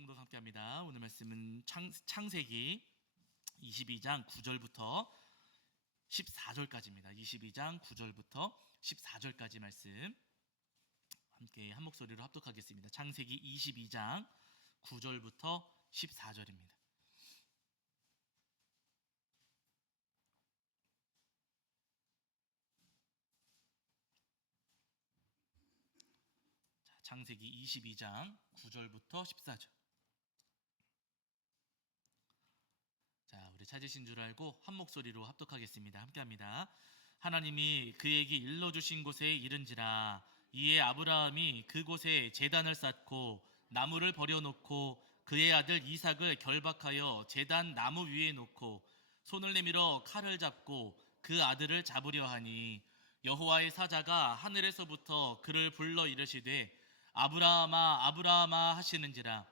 성도 함께합니다. 오늘 말씀은 창세기 22장 9절부터 14절까지입니다. 22장 9절부터 14절까지 말씀 함께 한 목소리로 합독하겠습니다. 창세기 22장 9절부터 14절입니다. 창세기 22장 9절부터 14절. 자, 우리 찾으신 줄 알고 한 목소리로 합독하겠습니다. 함께합니다. 하나님이 그에게 일러주신 곳에 이른지라. 이에 아브라함이 그곳에 제단을 쌓고 나무를 버려놓고 그의 아들 이삭을 결박하여 제단 나무 위에 놓고 손을 내밀어 칼을 잡고 그 아들을 잡으려 하니 여호와의 사자가 하늘에서부터 그를 불러 이르시되 아브라함아 아브라함아 하시는지라.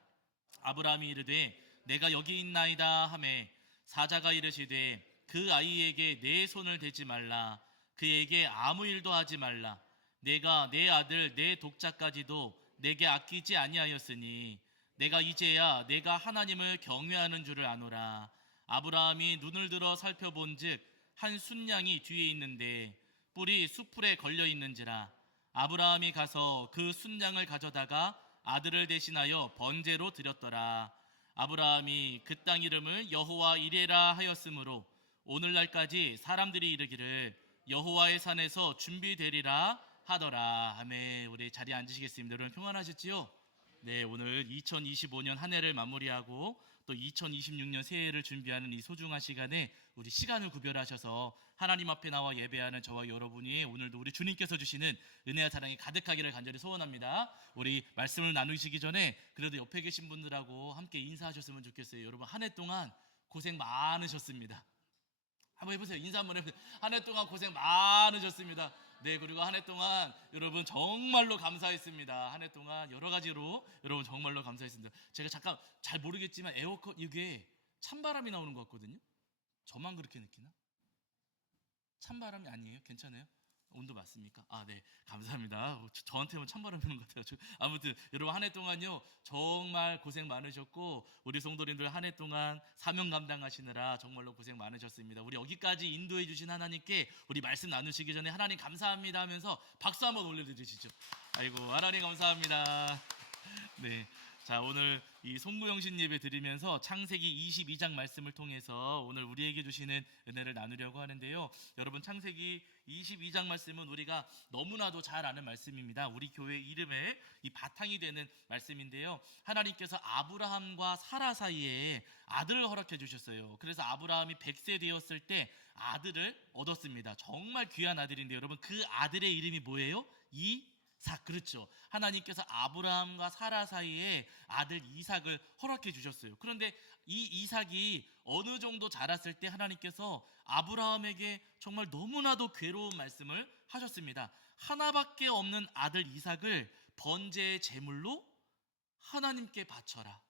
아브라함이 이르되 내가 여기 있나이다 하매 사자가 이르시되 그 아이에게 내 손을 대지 말라. 그에게 아무 일도 하지 말라. 내가 내 아들 내 독자까지도 내게 아끼지 아니하였으니 내가 이제야 내가 하나님을 경외하는 줄을 아노라. 아브라함이 눈을 들어 살펴본즉 한 순양이 뒤에 있는데 뿔이 숲풀에 걸려 있는지라. 아브라함이 가서 그 순양을 가져다가 아들을 대신하여 번제로 드렸더라. 아브라함이 그 땅 이름을 여호와 이레라 하였으므로 오늘날까지 사람들이 이르기를 여호와의 산에서 준비되리라 하더라. 아멘. 우리 자리에 앉으시겠습니다. 여러분 평안하셨지요? 네, 오늘 2025년 한 해를 마무리하고 또 2026년 새해를 준비하는 이 소중한 시간에 우리 시간을 구별하셔서 하나님 앞에 나와 예배하는 저와 여러분이 오늘도 우리 주님께서 주시는 은혜와 사랑이 가득하기를 간절히 소원합니다. 우리 말씀을 나누시기 전에 그래도 옆에 계신 분들하고 함께 인사하셨으면 좋겠어요. 여러분 한 해 동안 고생 많으셨습니다. 한번 해보세요. 인사 한번 해보세요. 한 해 동안 고생 많으셨습니다. 네, 그리고 한 해 동안 여러분 정말로 감사했습니다. 한 해 동안 여러 가지로 여러분 정말로 감사했습니다. 제가 잠깐 잘 모르겠지만 에어컨 이게 찬바람이 나오는 것 같거든요. 저만 그렇게 느끼나? 찬바람이 아니에요? 괜찮아요? 온도 맞습니까? 아, 네, 감사합니다. 저한테만 찬바람 부는 것 같아요. 아무튼 여러분 한 해 동안요 정말 고생 많으셨고 우리 성도님들 한 해 동안 사명 감당하시느라 정말로 고생 많으셨습니다. 우리 여기까지 인도해 주신 하나님께 우리 말씀 나누시기 전에 하나님 감사합니다 하면서 박수 한번 올려드리시죠. 아이고 하나님 감사합니다. 네. 자, 오늘 이 송구영신 예배 드리면서 창세기 22장 말씀을 통해서 오늘 우리에게 주시는 은혜를 나누려고 하는데요. 여러분 창세기 22장 말씀은 우리가 너무나도 잘 아는 말씀입니다. 우리 교회 이름의 이 바탕이 되는 말씀인데요. 하나님께서 아브라함과 사라 사이에 아들을 허락해 주셨어요. 그래서 아브라함이 100세 되었을 때 아들을 얻었습니다. 정말 귀한 아들인데 여러분 그 아들의 이름이 뭐예요? 이삭. 그렇죠. 하나님께서 아브라함과 사라 사이에 아들 이삭을 허락해 주셨어요. 그런데 이 이삭이 어느 정도 자랐을 때 하나님께서 아브라함에게 정말 너무나도 괴로운 말씀을 하셨습니다. 하나밖에 없는 아들 이삭을 번제의 제물로 하나님께 바쳐라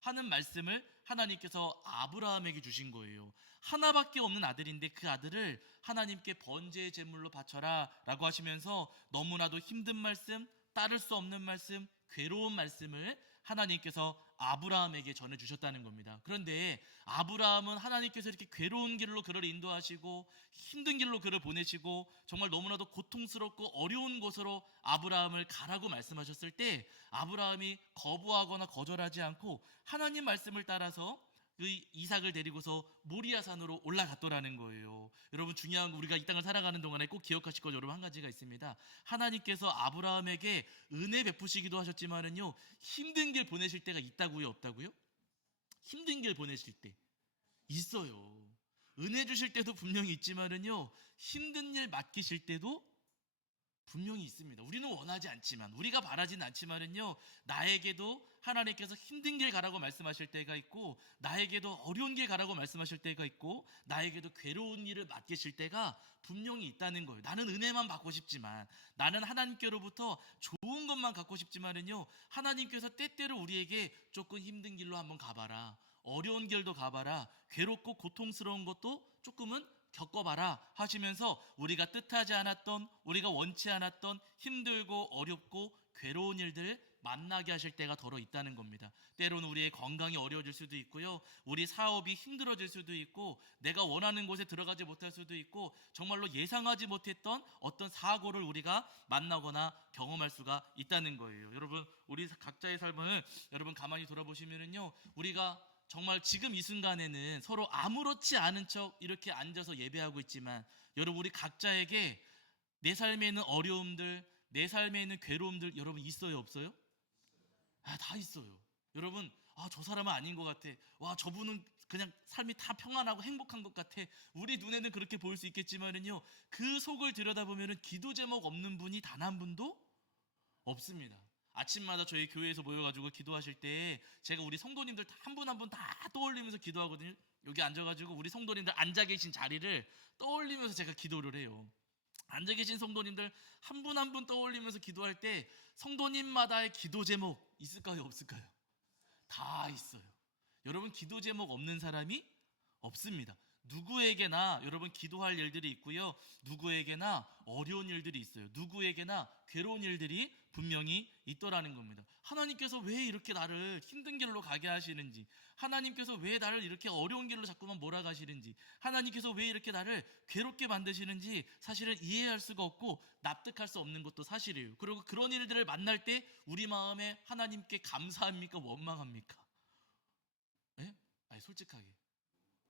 하는 말씀을 하나님께서 아브라함에게 주신 거예요. 하나밖에 없는 아들인데 그 아들을 하나님께 번제의 제물로 바쳐라 라고 하시면서 너무나도 힘든 말씀, 따를 수 없는 말씀, 괴로운 말씀을 하나님께서 아브라함에게 전해주셨다는 겁니다. 그런데 아브라함은 하나님께서 이렇게 괴로운 길로 그를 인도하시고 힘든 길로 그를 보내시고 정말 너무나도 고통스럽고 어려운 곳으로 아브라함을 가라고 말씀하셨을 때 아브라함이 거부하거나 거절하지 않고 하나님 말씀을 따라서 그 이삭을 데리고서 모리아산으로 올라갔더라는 거예요. 여러분 중요한 거 우리가 이 땅을 살아가는 동안에 꼭 기억하실 것 여러분 한 가지가 있습니다. 하나님께서 아브라함에게 은혜 베푸시기도 하셨지만은요 힘든 길 보내실 때가 있다고요, 없다고요? 힘든 길 보내실 때 있어요. 은혜 주실 때도 분명히 있지만은요 힘든 일 맡기실 때도 분명히 있습니다. 우리는 원하지 않지만 우리가 바라지는 않지만은요 나에게도 하나님께서 힘든 길 가라고 말씀하실 때가 있고 나에게도 어려운 길 가라고 말씀하실 때가 있고 나에게도 괴로운 일을 맡기실 때가 분명히 있다는 거예요. 나는 은혜만 받고 싶지만 나는 하나님께로부터 좋은 것만 갖고 싶지만은요 하나님께서 때때로 우리에게 조금 힘든 길로 한번 가봐라, 어려운 길도 가봐라, 괴롭고 고통스러운 것도 조금은 겪어봐라 하시면서 우리가 뜻하지 않았던 우리가 원치 않았던 힘들고 어렵고 괴로운 일들 만나게 하실 때가 더러 있다는 겁니다. 때로는 우리의 건강이 어려워질 수도 있고요, 우리 사업이 힘들어질 수도 있고, 내가 원하는 곳에 들어가지 못할 수도 있고, 정말로 예상하지 못했던 어떤 사고를 우리가 만나거나 경험할 수가 있다는 거예요. 여러분, 우리 각자의 삶을 여러분 가만히 돌아보시면은요, 우리가 정말 지금 이 순간에는 서로 아무렇지 않은 척 이렇게 앉아서 예배하고 있지만, 여러분 우리 각자에게 내 삶에 있는 어려움들, 내 삶에 있는 괴로움들 여러분 있어요, 없어요? 다 있어요. 여러분, 저 사람은 아닌 것 같아. 와, 저분은 그냥 삶이 다 평안하고 행복한 것 같아. 우리 눈에는 그렇게 보일 수 있겠지만은요, 그 속을 들여다보면은 기도 제목 없는 분이 단 한 분도 없습니다. 아침마다 저희 교회에서 모여가지고 기도하실 때 제가 우리 성도님들 한 분 한 분 다 떠올리면서 기도하거든요. 여기 앉아가지고 우리 성도님들 앉아 계신 자리를 떠올리면서 제가 기도를 해요. 앉아 계신 성도님들 한 분 한 분 떠올리면서 기도할 때 성도님마다의 기도 제목 있을까요, 없을까요? 다 있어요. 여러분, 기도 제목 없는 사람이 없습니다. 누구에게나 여러분 기도할 일들이 있고요, 누구에게나 어려운 일들이 있어요. 누구에게나 괴로운 일들이 분명히 있더라는 겁니다. 하나님께서 왜 이렇게 나를 힘든 길로 가게 하시는지, 하나님께서 왜 나를 이렇게 어려운 길로 자꾸만 몰아가시는지, 하나님께서 왜 이렇게 나를 괴롭게 만드시는지 사실은 이해할 수가 없고 납득할 수 없는 것도 사실이에요. 그리고 그런 일들을 만날 때 우리 마음에 하나님께 감사합니까, 원망합니까? 예? 아니, 솔직하게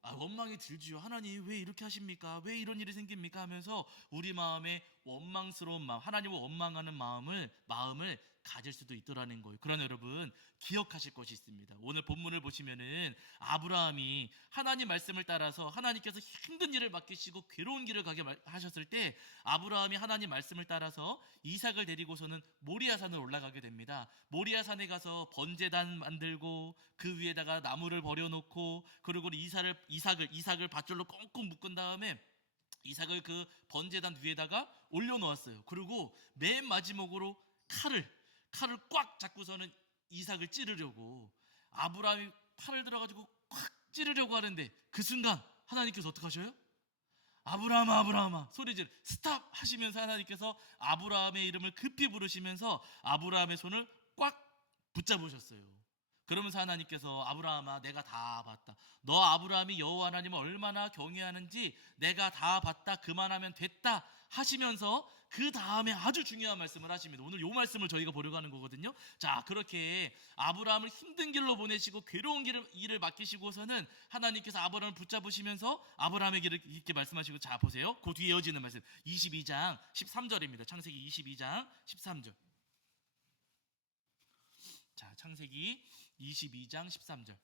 원망이 들지요. 하나님 왜 이렇게 하십니까? 왜 이런 일이 생깁니까? 하면서 우리 마음에 원망스러운 마음, 하나님을 원망하는 마음을 가질 수도 있더라는 거예요. 그러나 여러분, 기억하실 것이 있습니다. 오늘 본문을 보시면은 아브라함이 하나님 말씀을 따라서 하나님께서 힘든 일을 맡기시고 괴로운 길을 가게 하셨을 때, 아브라함이 하나님 말씀을 따라서 이삭을 데리고서는 모리아산을 올라가게 됩니다. 모리아산에 가서 번제단 만들고 그 위에다가 나무를 버려놓고, 그리고 이삭을 밧줄로 꽁꽁 묶은 다음에 이삭을 그 번제단 위에다가 올려놓았어요. 그리고 맨 마지막으로 칼을 꽉 잡고서는 이삭을 찌르려고, 아브라함이 팔을 들어가지고 꽉 찌르려고 하는데, 그 순간 하나님께서 어떻게 하셔요? 아브라함아, 아브라함아 소리질 스탑 하시면서 하나님께서 아브라함의 이름을 급히 부르시면서 아브라함의 손을 꽉 붙잡으셨어요. 그러면서 하나님께서 아브라함아, 내가 다 봤다. 너 아브라함이 여호와 하나님을 얼마나 경외하는지 내가 다 봤다. 그만하면 됐다 하시면서 그 다음에 아주 중요한 말씀을 하십니다. 오늘 이 말씀을 저희가 보려고 하는 거거든요. 자, 그렇게 아브라함을 힘든 길로 보내시고 괴로운 일을 맡기시고서는 하나님께서 아브라함을 붙잡으시면서 아브라함에게 이렇게 말씀하시고, 자 보세요, 그 뒤에 이어지는 말씀 22장 13절입니다. 창세기 22장 13절. 자, 창세기 22장 13절.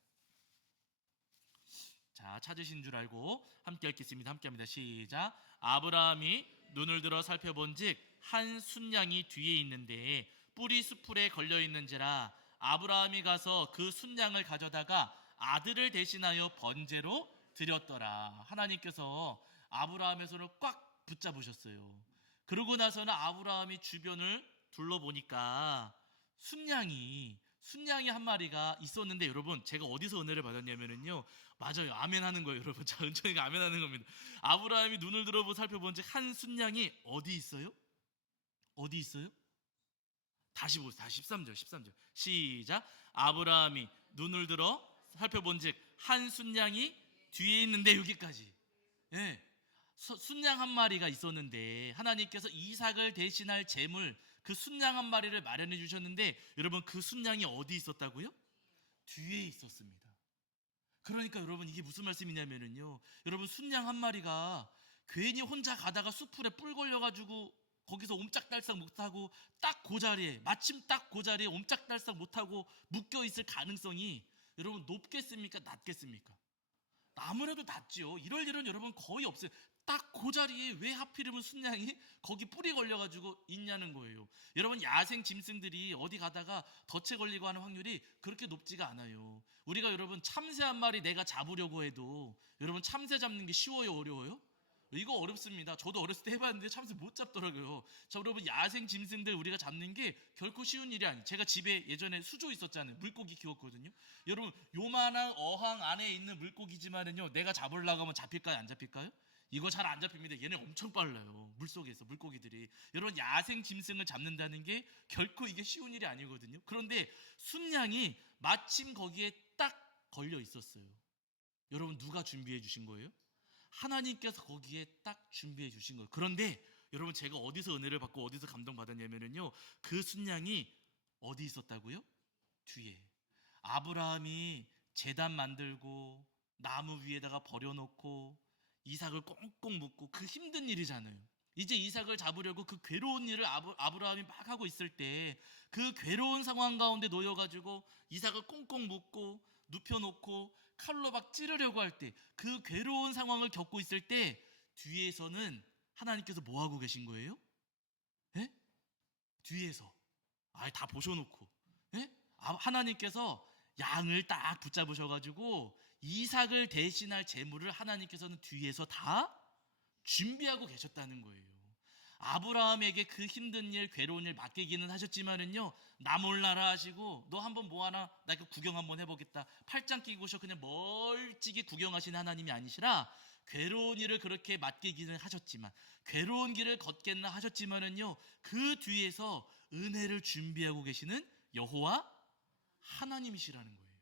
자, 찾으신 줄 알고 함께 읽겠습니다. 함께 합니다. 시작. 아브라함이 눈을 들어 살펴본즉 한 순양이 뒤에 있는데 뿔이 수풀에 걸려 있는지라 아브라함이 가서 그 순양을 가져다가 아들을 대신하여 번제로 드렸더라. 하나님께서 아브라함의 손을 꽉 붙잡으셨어요. 그러고 나서는 아브라함이 주변을 둘러보니까 순양이 한 마리가 있었는데, 여러분 제가 어디서 은혜를 받았냐면요, 맞아요, 아멘 하는 거예요. 여러분, 자, 은총이가 아멘 하는 겁니다. 아브라함이 눈을 들어보고 살펴본즉 한 순양이 어디 있어요? 어디 있어요? 다시 보세요. 다시 13절 시작. 아브라함이 눈을 들어 살펴본즉 한 순양이 뒤에 있는데, 여기까지. 예, 순양 한 마리가 있었는데 하나님께서 이삭을 대신할 제물, 그 순양 한 마리를 마련해 주셨는데, 여러분 그 순양이 어디 있었다고요? 뒤에 있었습니다. 그러니까 여러분, 이게 무슨 말씀이냐면요, 여러분 순양 한 마리가 괜히 혼자 가다가 수풀에 뿔 걸려가지고 거기서 옴짝달싹 못하고 마침 딱 그 자리에 옴짝달싹 못하고 묶여 있을 가능성이 여러분 높겠습니까, 낮겠습니까? 아무래도 낫지요. 이럴 일은 여러분 거의 없어요. 딱 그 자리에 왜 하필이면 순양이 거기 뿔이 걸려가지고 있냐는 거예요. 여러분, 야생 짐승들이 어디 가다가 덫에 걸리고 하는 확률이 그렇게 높지가 않아요. 우리가 여러분 참새 한 마리 내가 잡으려고 해도, 여러분 참새 잡는 게 쉬워요, 어려워요? 이거 어렵습니다. 저도 어렸을 때 해봤는데 참새 못 잡더라고요. 자, 여러분, 야생 짐승들 우리가 잡는 게 결코 쉬운 일이 아니에요. 제가 집에 예전에 수조 있었잖아요. 물고기 키웠거든요. 여러분, 요만한 어항 안에 있는 물고기지만은요, 내가 잡으려고 하면 잡힐까요, 안 잡힐까요? 이거 잘 안 잡힙니다. 얘네 엄청 빨라요. 물속에서 물고기들이. 여러분, 야생 짐승을 잡는다는 게 결코 이게 쉬운 일이 아니거든요. 그런데 순양이 마침 거기에 딱 걸려 있었어요. 여러분, 누가 준비해 주신 거예요? 하나님께서 거기에 딱 준비해 주신 거예요. 그런데 여러분, 제가 어디서 은혜를 받고 어디서 감동받았냐면요, 그 순양이 어디 있었다고요? 뒤에. 아브라함이 제단 만들고 나무 위에다가 버려놓고 이삭을 꽁꽁 묶고, 그 힘든 일이잖아요. 이제 이삭을 잡으려고 그 괴로운 일을 아브라함이 막 하고 있을 때, 그 괴로운 상황 가운데 놓여가지고 이삭을 꽁꽁 묶고 눕혀놓고 칼로 막 찌르려고 할 때, 그 괴로운 상황을 겪고 있을 때 뒤에서는 하나님께서 뭐 하고 계신 거예요? 예? 뒤에서 다 보셔놓고, 예? 하나님께서 양을 딱 붙잡으셔가지고 이삭을 대신할 제물을 하나님께서는 뒤에서 다 준비하고 계셨다는 거예요. 아브라함에게 그 힘든 일, 괴로운 일 맡기기는 하셨지만은요, 나 몰라라 하시고, 너 한번 뭐 하나, 나 이거 구경 한번 해보겠다, 팔짱 끼고서 그냥 멀찍이 구경하시는 하나님이 아니시라, 괴로운 일을 그렇게 맡기기는 하셨지만, 괴로운 길을 걷겠나 하셨지만은요, 그 뒤에서 은혜를 준비하고 계시는 여호와 하나님이시라는 거예요.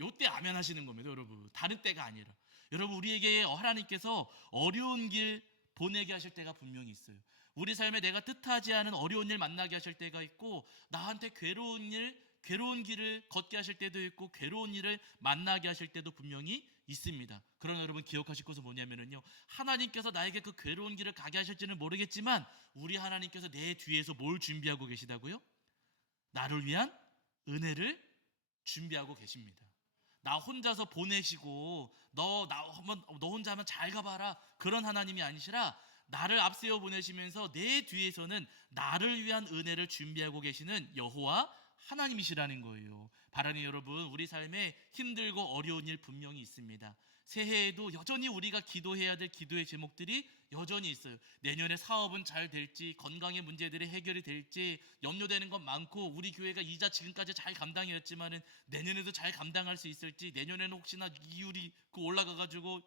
요때 아멘 하시는 겁니다, 여러분. 다른 때가 아니라. 여러분, 우리에게 하나님께서 어려운 길 보내게 하실 때가 분명히 있어요. 우리 삶에 내가 뜻하지 않은 어려운 일 만나게 하실 때가 있고, 나한테 괴로운 길을 걷게 하실 때도 있고, 괴로운 일을 만나게 하실 때도 분명히 있습니다. 그러나 여러분, 기억하실 것은 뭐냐면요, 하나님께서 나에게 그 괴로운 길을 가게 하실지는 모르겠지만, 우리 하나님께서 내 뒤에서 뭘 준비하고 계시다고요? 나를 위한 은혜를 준비하고 계십니다. 나 혼자서 보내시고 너 혼자 하면 잘 가봐라, 그런 하나님이 아니시라, 나를 앞세워 보내시면서 내 뒤에서는 나를 위한 은혜를 준비하고 계시는 여호와 하나님이시라는 거예요. 바라는 여러분, 우리 삶에 힘들고 어려운 일 분명히 있습니다. 새해에도 여전히 우리가 기도해야 될 기도의 제목들이 여전히 있어요. 내년에 사업은 잘 될지, 건강의 문제들이 해결이 될지 염려되는 것 많고, 우리 교회가 이자 지금까지 잘 감당해왔지만은 내년에도 잘 감당할 수 있을지, 내년에는 혹시나 이율이 올라가가지고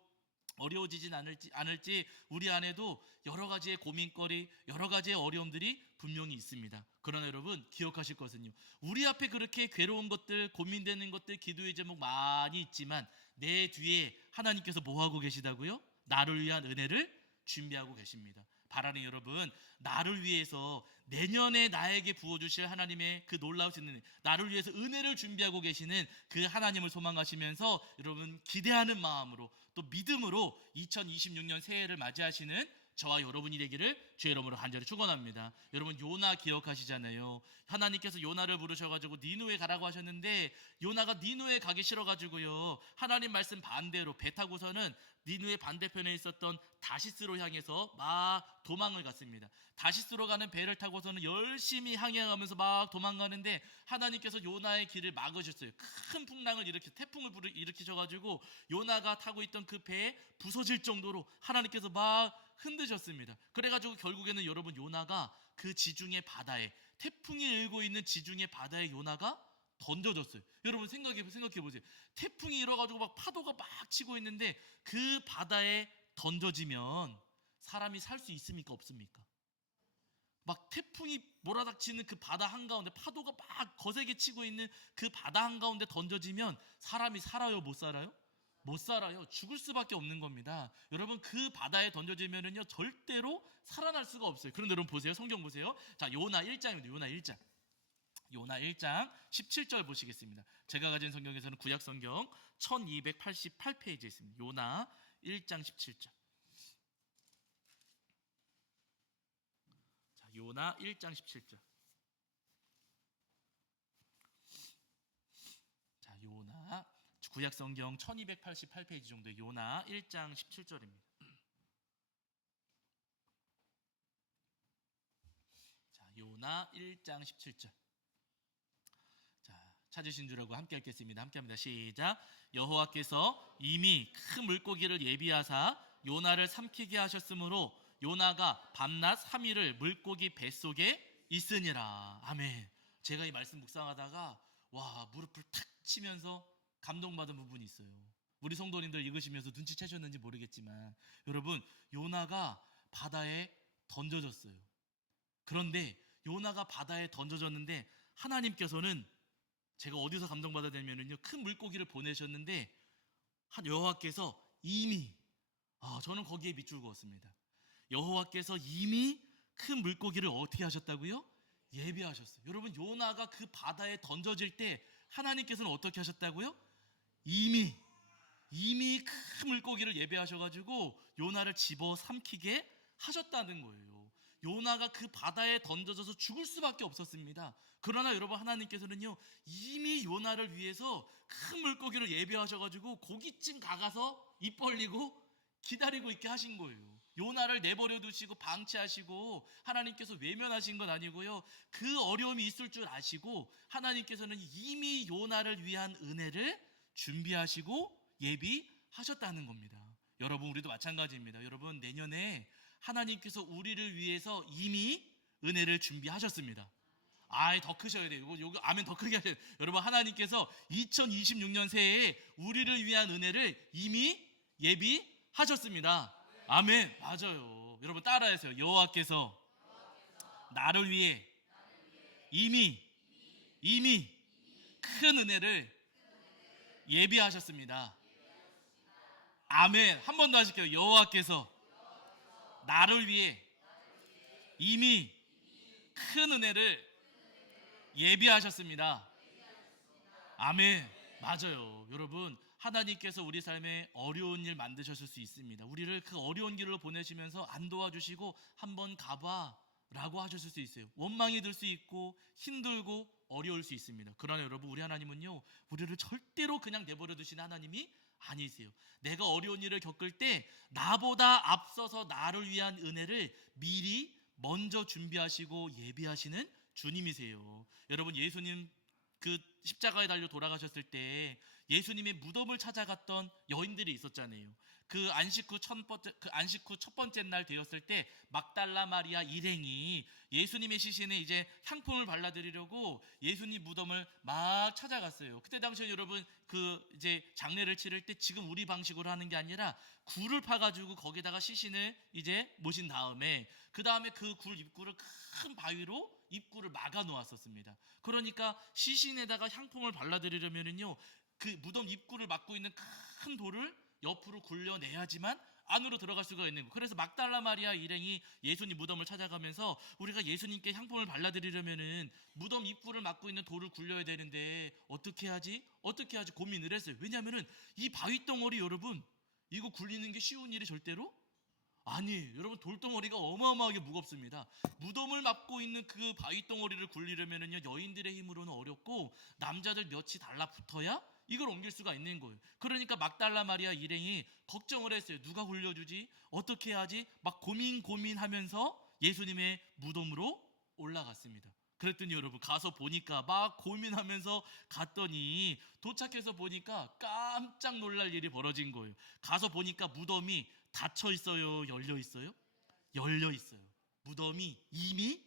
어려워지진 않을지 우리 안에도 여러 가지의 고민거리, 여러 가지의 어려움들이 분명히 있습니다. 그러나 여러분, 기억하실 것은요, 우리 앞에 그렇게 괴로운 것들, 고민되는 것들, 기도의 제목 많이 있지만 내 뒤에 하나님께서 뭐 하고 계시다고요? 나를 위한 은혜를 준비하고 계십니다. 바라는 여러분, 나를 위해서 내년에 나에게 부어주실 하나님의 그 놀라우신 은혜, 나를 위해서 은혜를 준비하고 계시는 그 하나님을 소망하시면서 여러분, 기대하는 마음으로 또 믿음으로 2026년 새해를 맞이하시는 저와 여러분이 되기를 주의 이름으로 간절히 축원합니다. 여러분, 요나 기억하시잖아요. 하나님께서 요나를 부르셔가지고 니누에 가라고 하셨는데, 요나가 니누에 가기 싫어가지고요, 하나님 말씀 반대로 배 타고서는 니누의 반대편에 있었던 다시스로 향해서 막 도망을 갔습니다. 다시스로 가는 배를 타고서는 열심히 항해하면서 막 도망가는데, 하나님께서 요나의 길을 막으셨어요. 큰 풍랑을 태풍을 일으키셔가지고 요나가 타고 있던 그 배에 부서질 정도로 하나님께서 막 흔드셨습니다. 그래가지고 결국에는 여러분, 요나가 그 지중해 바다에, 태풍이 일고 있는 지중해 바다에 요나가 던져졌어요. 여러분, 생각해 보세요. 태풍이 일어가지고 막 파도가 막 치고 있는데 그 바다에 던져지면 사람이 살 수 있습니까, 없습니까? 막 태풍이 몰아닥치는 그 바다 한가운데, 파도가 막 거세게 치고 있는 그 바다 한가운데 던져지면 사람이 살아요, 못 살아요? 못 살아요. 죽을 수밖에 없는 겁니다. 여러분, 그 바다에 던져지면은요, 절대로 살아날 수가 없어요. 그런데 여러분 보세요. 성경 보세요. 자, 요나 1장입니다. 요나 1장 17절 보시겠습니다. 제가 가진 성경에서는 구약 성경 1288페이지에 있습니다. 요나 1장 17절. 자, 요나 1장 17절. 자, 요나 구약 성경 1288페이지 정도의 요나 1장 17절입니다. 자, 요나 1장 17절. 자, 찾으신 줄 알고 함께 읽겠습니다. 함께 합니다. 시작. 여호와께서 이미 큰 물고기를 예비하사 요나를 삼키게 하셨으므로 요나가 밤낮 3일을 물고기 뱃속에 있으니라. 아멘. 제가 이 말씀 묵상하다가 와, 무릎을 탁 치면서 감동받은 부분이 있어요. 우리 성도님들 읽으시면서 눈치채셨는지 모르겠지만 여러분, 요나가 바다에 던져졌어요. 그런데 요나가 바다에 던져졌는데 하나님께서는, 제가 어디서 감동받아들면은요, 큰 물고기를 보내셨는데 여호와께서 이미, 저는 거기에 밑줄 그었습니다. 여호와께서 이미 큰 물고기를 어떻게 하셨다고요? 예비하셨어요. 여러분, 요나가 그 바다에 던져질 때 하나님께서는 어떻게 하셨다고요? 이미 큰 물고기를 예배하셔가지고 요나를 집어 삼키게 하셨다는 거예요. 요나가 그 바다에 던져져서 죽을 수밖에 없었습니다. 그러나 여러분, 하나님께서는요, 이미 요나를 위해서 큰 물고기를 예배하셔가지고 고깃집 가가서 입 벌리고 기다리고 있게 하신 거예요. 요나를 내버려 두시고 방치하시고 하나님께서 외면하신 건 아니고요, 그 어려움이 있을 줄 아시고 하나님께서는 이미 요나를 위한 은혜를 준비하시고 예비하셨다는 겁니다. 여러분, 우리도 마찬가지입니다. 여러분, 내년에 하나님께서 우리를 위해서 이미 은혜를 준비하셨습니다. 더 크셔야 돼요. 요거 아멘 더 크게 하셔야 돼요. 여러분, 하나님께서 2026년 새해에 우리를 위한 은혜를 이미 예비하셨습니다. 아멘. 맞아요. 여러분, 따라하세요. 여호와께서 나를 위해 이미 큰 은혜를 예비하셨습니다. 아멘. 한 번 더 하실게요. 여호와께서 나를 위해 이미 큰 은혜를 예비하셨습니다. 아멘. 맞아요. 여러분, 하나님께서 우리 삶에 어려운 일 만드셨을 수 있습니다. 우리를 그 어려운 길로 보내시면서 안 도와주시고 한번 가봐 라고 하셨을 수 있어요. 원망이 들 수 있고 힘들고 어려울 수 있습니다. 그러나 여러분, 우리 하나님은요, 우리를 절대로 그냥 내버려 두시는 하나님이 아니세요. 내가 어려운 일을 겪을 때 나보다 앞서서 나를 위한 은혜를 미리 먼저 준비하시고 예비하시는 주님이세요. 여러분, 예수님 그 십자가에 달려 돌아가셨을 때 예수님의 무덤을 찾아갔던 여인들이 있었잖아요. 그 안식 후 첫 번째 날 되었을 때 막달라 마리아 일행이 예수님의 시신에 이제 향품을 발라드리려고 예수님 무덤을 막 찾아갔어요. 그때 당시에 여러분, 그 이제 장례를 치를 때 지금 우리 방식으로 하는 게 아니라 굴을 파가지고 거기다가 시신을 이제 모신 다음에 그 다음에 그 굴 입구를 큰 바위로 입구를 막아 놓았었습니다. 그러니까 시신에다가 향품을 발라드리려면은요, 그 무덤 입구를 막고 있는 큰 돌을 옆으로 굴려내야지만 안으로 들어갈 수가 있는 거예요. 그래서 막달라 마리아 일행이 예수님 무덤을 찾아가면서 우리가 예수님께 향품을 발라드리려면은 무덤 입구를 막고 있는 돌을 굴려야 되는데 어떻게 하지 고민을 했어요. 왜냐하면은 이 바위 덩어리, 여러분, 이거 굴리는 게 쉬운 일이 절대로 아니에요. 여러분, 돌덩어리가 어마어마하게 무겁습니다. 무덤을 막고 있는 그 바위 덩어리를 굴리려면은요, 여인들의 힘으로는 어렵고 남자들 몇이 달라붙어야 이걸 옮길 수가 있는 거예요. 그러니까 막달라 마리아 일행이 걱정을 했어요. 누가 굴려주지? 어떻게 하지? 막 고민하면서 예수님의 무덤으로 올라갔습니다. 그랬더니 여러분, 가서 보니까 막 고민하면서 갔더니 도착해서 보니까 깜짝 놀랄 일이 벌어진 거예요. 가서 보니까 무덤이 닫혀 있어요? 열려 있어요? 열려 있어요. 무덤이 이미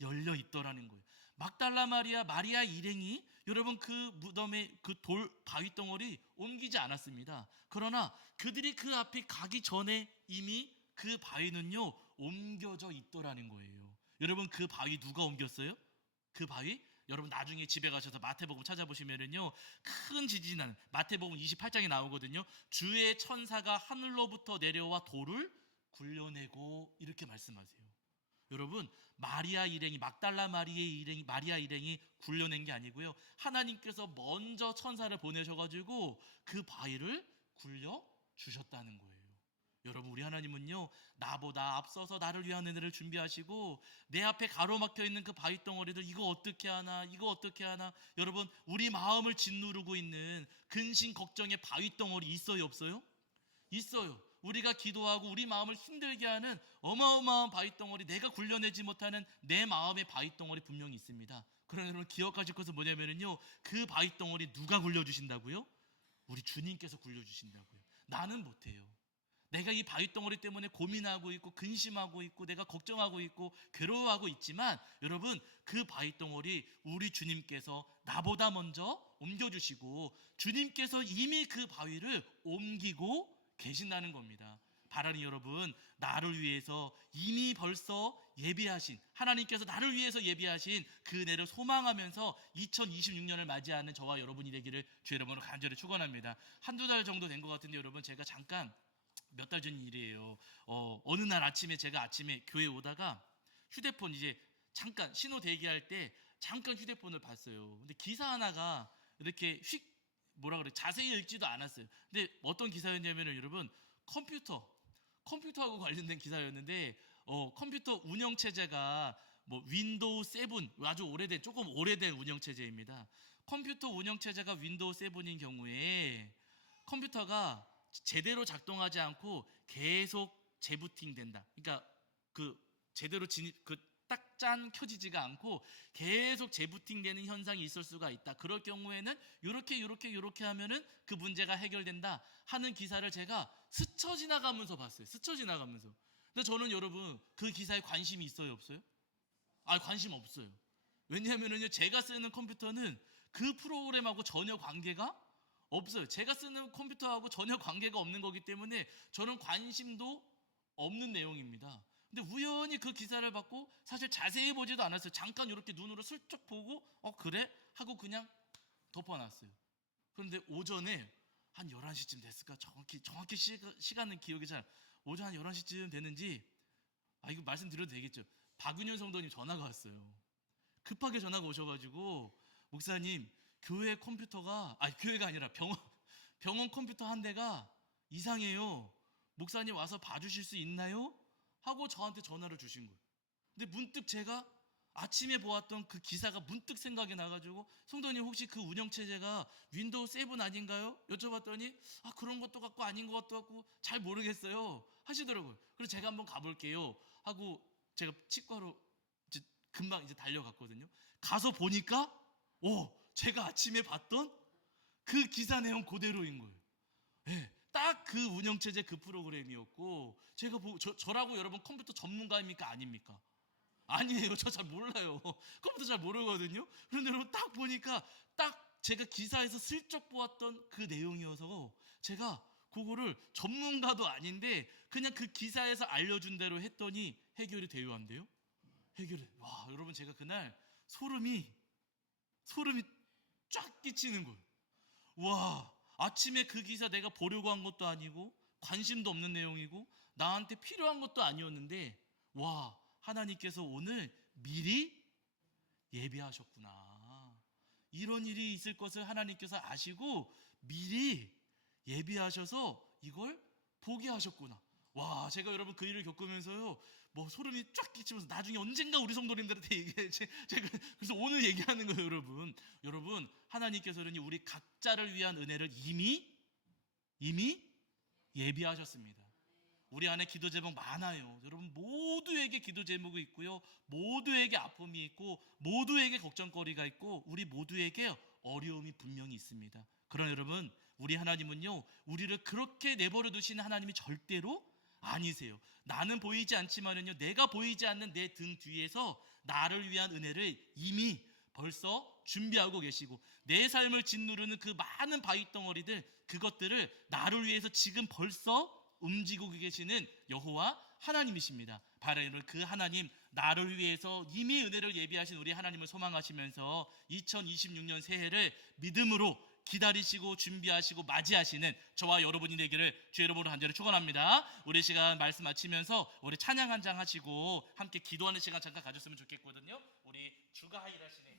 열려 있더라는 거예요. 막달라 마리아 일행이 여러분, 그 무덤의 그 돌 바위 덩어리 옮기지 않았습니다. 그러나 그들이 그 앞에 가기 전에 이미 그 바위는요, 옮겨져 있더라는 거예요. 여러분, 그 바위 누가 옮겼어요? 그 바위, 여러분 나중에 집에 가셔서 마태복음 찾아보시면은요, 큰 지진이 나는 마태복음 28장에 나오거든요. 주의 천사가 하늘로부터 내려와 돌을 굴려내고 이렇게 말씀하세요. 여러분, 막달라 마리아 일행이 굴려낸 게 아니고요, 하나님께서 먼저 천사를 보내셔가지고 그 바위를 굴려 주셨다는 거예요. 여러분, 우리 하나님은요, 나보다 앞서서 나를 위한 은혜를 준비하시고 내 앞에 가로막혀 있는 그 바위 덩어리들, 이거 어떻게 하나 여러분, 우리 마음을 짓누르고 있는 근심 걱정의 바위 덩어리 있어요, 없어요? 있어요. 우리가 기도하고 우리 마음을 힘들게 하는 어마어마한 바위 덩어리, 내가 굴려내지 못하는 내 마음의 바위 덩어리 분명히 있습니다. 그러나 여러분, 기억하실 것은 뭐냐면요, 그 바위 덩어리 누가 굴려주신다고요? 우리 주님께서 굴려주신다고요. 나는 못해요. 내가 이 바위덩어리 때문에 고민하고 있고 근심하고 있고 내가 걱정하고 있고 괴로워하고 있지만 여러분 그 바위덩어리 우리 주님께서 나보다 먼저 옮겨주시고 주님께서 이미 그 바위를 옮기고 계신다는 겁니다. 바라니 여러분, 나를 위해서 이미 벌써 예비하신, 하나님께서 나를 위해서 예비하신 그 은혜를 소망하면서 2026년을 맞이하는 저와 여러분이 되기를 주 여러분으로 간절히 축원합니다. 한두 달 정도 된 것 같은데 여러분, 제가 잠깐 몇 달 전 일이에요. 어느 날 아침에 제가 아침에 교회 오다가 휴대폰 이제 잠깐 신호 대기할 때 잠깐 휴대폰을 봤어요. 근데 기사 하나가 이렇게 뭐라 그래, 자세히 읽지도 않았어요. 근데 어떤 기사였냐면은 여러분, 컴퓨터하고 관련된 기사였는데 컴퓨터 운영 체제가 뭐 윈도우 7, 아주 오래된, 조금 오래된 운영 체제입니다. 컴퓨터 운영 체제가 윈도우 7인 경우에 컴퓨터가 제대로 작동하지 않고 계속 재부팅 된다. 그러니까 그 제대로 딱짠 켜지지가 않고 계속 재부팅 되는 현상이 있을 수가 있다. 그럴 경우에는 이렇게 하면은 그 문제가 해결된다 하는 기사를 제가 스쳐 지나가면서 봤어요. 스쳐 지나가면서. 근데 저는 여러분 그 기사에 관심이 있어요, 없어요? 관심 없어요. 왜냐하면은요, 제가 쓰는 컴퓨터는 그 프로그램하고 전혀 관계가 없어요. 제가 쓰는 컴퓨터하고 전혀 관계가 없는 거기 때문에 저는 관심도 없는 내용입니다. 근데 우연히 그 기사를 받고 사실 자세히 보지도 않았어요. 잠깐 이렇게 눈으로 슬쩍 보고 그래? 하고 그냥 덮어놨어요. 그런데 오전에 한 11시쯤 됐을까? 정확히 시간은 기억이 잘, 오전 한 11시쯤 됐는지, 이거 말씀드려도 되겠죠? 박윤현 성도님 전화가 왔어요. 급하게 전화가 오셔가지고, 목사님, 교회 컴퓨터가, 교회가 아니라 병원 컴퓨터 한 대가 이상해요. 목사님 와서 봐주실 수 있나요? 하고 저한테 전화를 주신 거예요. 근데 문득 제가 아침에 보았던 그 기사가 문득 생각이 나가지고, 성도님 혹시 그 운영체제가 윈도우 7 아닌가요? 여쭤봤더니 그런 것도 같고 아닌 것도 같고 잘 모르겠어요 하시더라고요. 그래서 제가 한번 가볼게요 하고 제가 치과로 금방 이제 달려갔거든요. 가서 보니까 제가 아침에 봤던 그 기사 내용 그대로인 거예요. 네, 딱 그 운영체제 그 프로그램이었고, 제가 저라고 여러분 컴퓨터 전문가입니까? 아닙니까? 아니에요. 저 잘 몰라요. 컴퓨터 잘 모르거든요. 그런데 여러분 딱 보니까 딱 제가 기사에서 슬쩍 보았던 그 내용이어서 제가 그거를 전문가도 아닌데 그냥 그 기사에서 알려준 대로 했더니 해결이 되어 왔는데요. 와, 여러분 제가 그날 소름이 쫙 끼치는 거예요. 와, 아침에 그 기사 내가 보려고 한 것도 아니고 관심도 없는 내용이고 나한테 필요한 것도 아니었는데, 와, 하나님께서 오늘 미리 예비하셨구나. 이런 일이 있을 것을 하나님께서 아시고 미리 예비하셔서 이걸 보게 하셨구나. 와, 제가 여러분 그 일을 겪으면서요, 뭐 소름이 쫙 끼치면서 나중에 언젠가 우리 성도님들한테 제가 그래서 오늘 얘기하는 거예요. 여러분 하나님께서는 우리 각자를 위한 은혜를 이미 예비하셨습니다. 우리 안에 기도 제목 많아요. 여러분 모두에게 기도 제목이 있고요, 모두에게 아픔이 있고 모두에게 걱정거리가 있고 우리 모두에게 어려움이 분명히 있습니다. 그러나 여러분, 우리 하나님은요, 우리를 그렇게 내버려 두시는 하나님이 절대로 아니세요. 나는 보이지 않지만은요, 내가 보이지 않는 내 등 뒤에서 나를 위한 은혜를 이미 벌써 준비하고 계시고, 내 삶을 짓누르는 그 많은 바위덩어리들, 그것들을 나를 위해서 지금 벌써 움직이고 계시는 여호와 하나님이십니다. 바로 그 하나님, 나를 위해서 이미 은혜를 예비하신 우리 하나님을 소망하시면서 2026년 새해를 믿음으로 기다리시고 준비하시고 맞이하시는 저와 여러분이 되기를 주 여러분으로 간절히 축원합니다. 우리 시간 말씀 마치면서 우리 찬양 한 장 하시고 함께 기도하는 시간 잠깐 가졌으면 좋겠거든요. 우리 주가 하일하시네